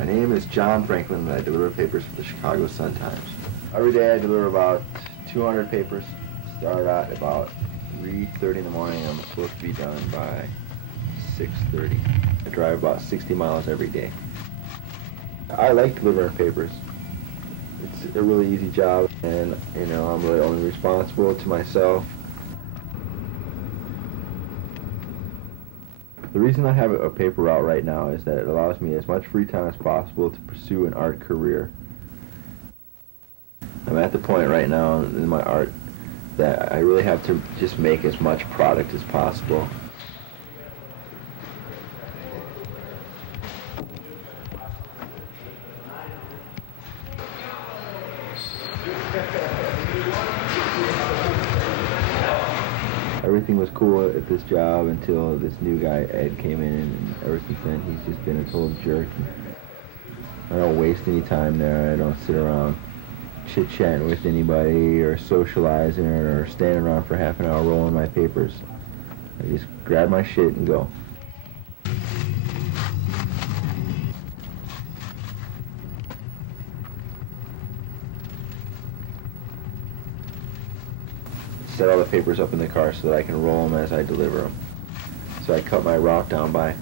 My name is John Franklin, and I deliver papers for the Chicago Sun-Times. Every day I deliver about 200 papers. Start out about 3:30 in the morning. I'm supposed to be done by 6:30. I drive about 60 miles every day. I like delivering papers. It's a really easy job, and I'm really only responsible to myself. The reason I have a paper route right now is that it allows me as much free time as possible to pursue an art career. I'm at the point right now in my art that I really have to just make as much product as possible. Everything was cool at this job until this new guy, Ed, came in, and ever since then he's just been a total jerk. I don't waste any time there. I don't sit around chit-chatting with anybody or socializing or standing around for half an hour rolling my papers. I just grab my shit and go. Set all the papers up in the car so that I can roll them as I deliver them. So I cut my route down by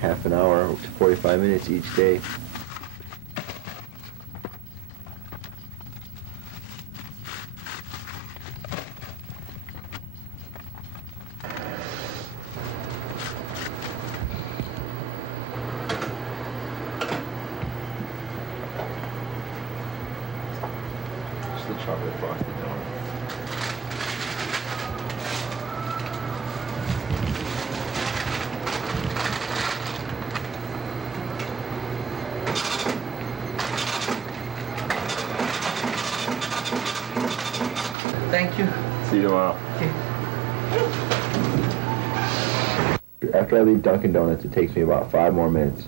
half an hour to 45 minutes each day. Just the chocolate frosted donut. Thank you. See you tomorrow. Okay. After I leave Dunkin' Donuts, it takes me about 5 more minutes.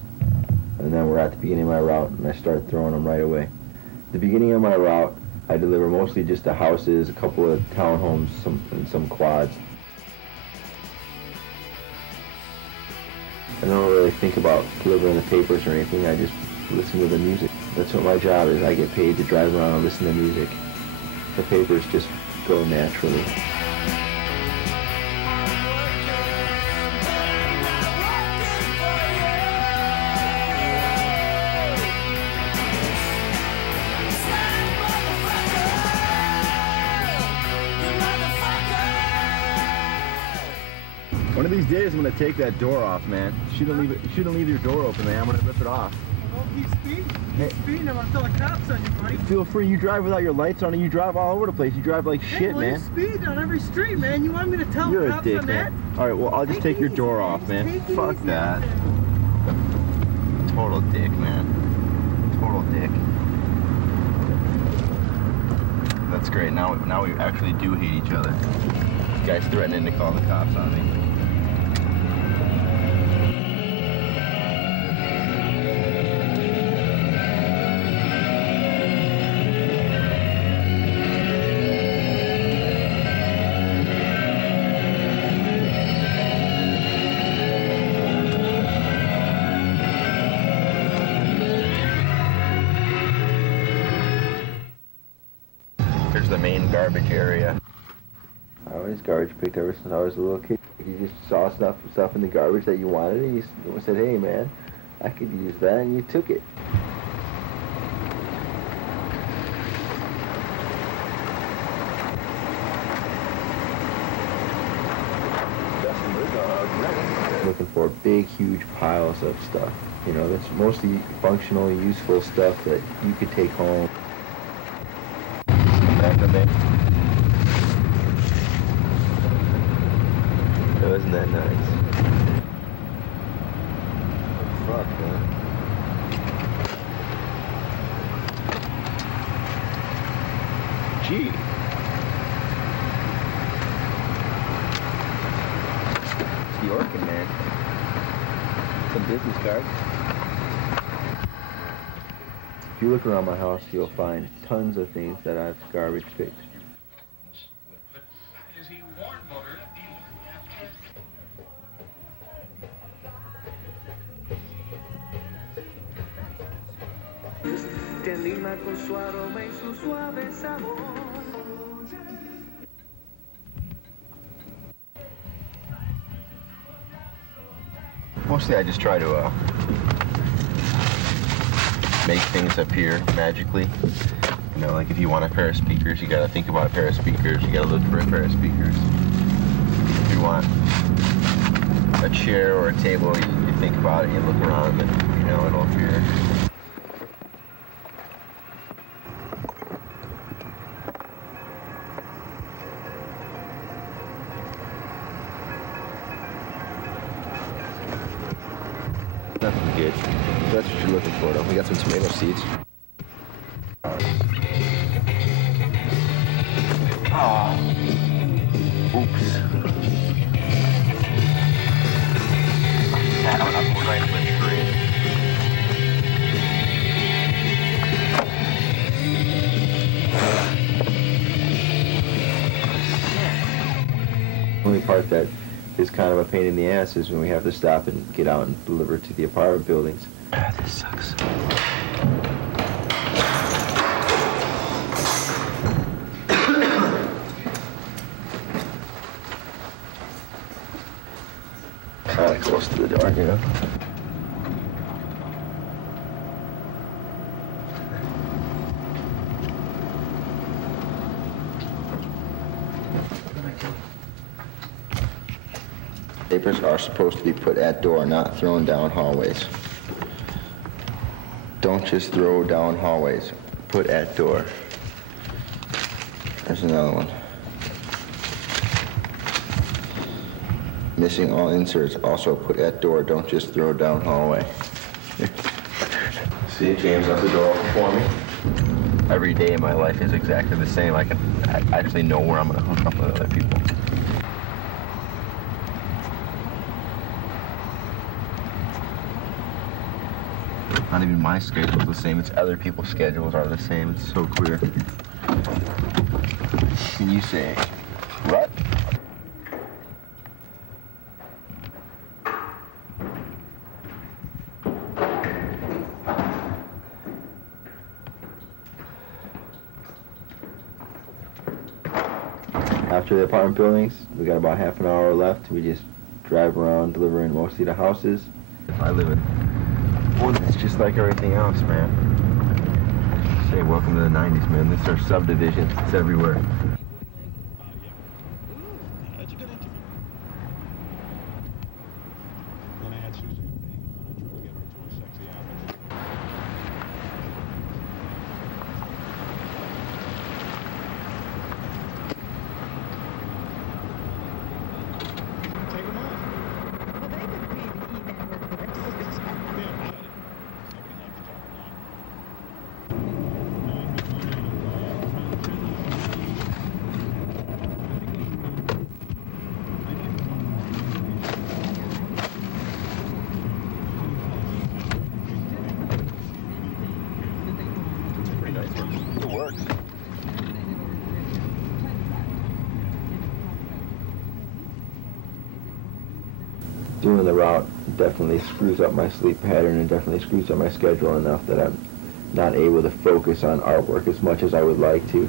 And then we're at the beginning of my route, and I start throwing them right away. The beginning of my route, I deliver mostly just to houses, a couple of townhomes, and some quads. I don't really think about delivering the papers or anything. I just listen to the music. That's what my job is. I get paid to drive around and listen to music. The papers just go naturally. One of these days I'm gonna take that door off, man. Shouldn't leave your door open, man. I'm gonna rip it off. Oh, he's speeding. He's speeding. I'm gonna tell the cops on you, buddy. Feel free. You drive without your lights on, and you drive all over the place. You drive like shit, man. You speed on every street, man. You want me to tell You're cops a dick, on man. All right, well, I'll just take your door off, man. Fuck that. Total dick, man. Total dick. That's great. Now we actually do hate each other. This guy's threatening to call the cops on me. Here's the main garbage area. I always garbage picked ever since I was a little kid. You just saw stuff in the garbage that you wanted, and you said, "Hey, man, I could use that," and you took it. Looking for big, huge piles of stuff. That's mostly functional, useful stuff that you could take home. Back on there. Wasn't that nice? Fuck, man. Gee. It's the Orkin, man. Some business cards. If you look around my house, you'll find tons of things that I've garbage picked. te anima con su aroma y su suave sabor. Mostly I just try to make things appear magically. You know, like if you want a pair of speakers, you gotta think about a pair of speakers, you gotta look for a pair of speakers. If you want a chair or a table, you think about it, you look around and, you know, it'll appear. Nothing good. That's what you're looking for, though. We got some tomato seeds. Oh. Oops. That one up right in the tree. The only part that is kind of a pain in the ass is when we have to stop and get out and deliver to the apartment buildings. This sucks. Kind of close to the door, you know. Papers are supposed to be put at door, not thrown down hallways. Don't just throw down hallways. Put at door. There's another one. Missing all inserts. Also put at door. Don't just throw down hallway. See, James left the door open for me. Every day in my life is exactly the same. I actually know where I'm going to hook up with other people. Not even my schedule is the same, it's other people's schedules are the same. It's so clear. Can you say, what? After the apartment buildings, we got about half an hour left. We just drive around delivering mostly to houses. I live in one that's just like everything else, man. Say welcome to the 90s, man. This is our subdivision. It's everywhere. That's a good interview. Then I had Susie. I tried to get her into a sexy outfit. Take them off. Well, they could be the E-Man workers. It works. Doing the route definitely screws up my sleep pattern and definitely screws up my schedule enough that I'm not able to focus on artwork as much as I would like to.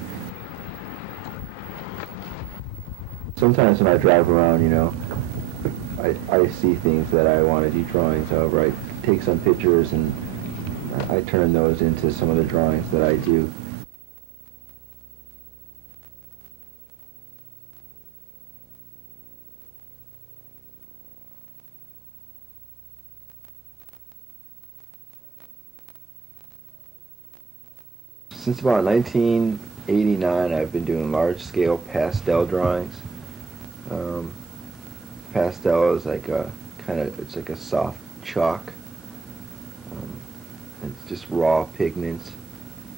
Sometimes when I drive around, you know, I see things that I want to do drawings of, or I take some pictures and I turn those into some of the drawings that I do. Since about 1989, I've been doing large-scale pastel drawings. Pastel is like a it's like a soft chalk. It's just raw pigments,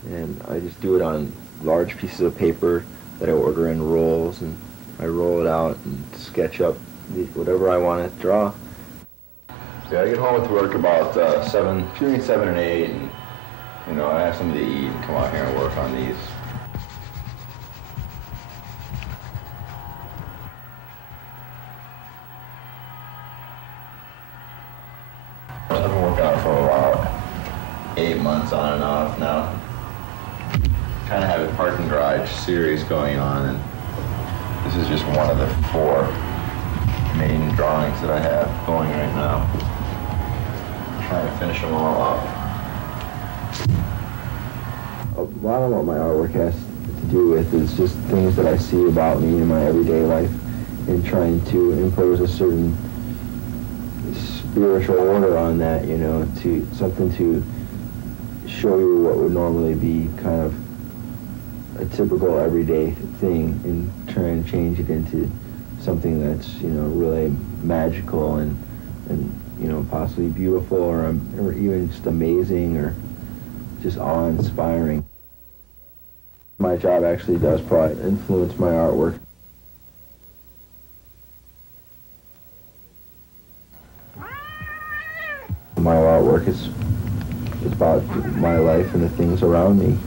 and I just do it on large pieces of paper that I order in rolls, and I roll it out and sketch up whatever I want to draw. Yeah, I get home with work about between 7 and 8, and you know, I have something to eat and come out here and work on these. I've been working on it for about 8 months on and off now. kind of have a parking garage series going on, and this is just one of the 4 main drawings that I have going right now. I'm trying to finish them all up. A lot of what my artwork has to do with is just things that I see about me in my everyday life, and trying to impose a certain spiritual order on that, you know, to something to show you what would normally be kind of a typical everyday thing, and try and change it into something that's, you know, really magical and you know, possibly beautiful, or even just amazing, or just awe-inspiring. My job actually does probably influence my artwork. My artwork is about my life and the things around me.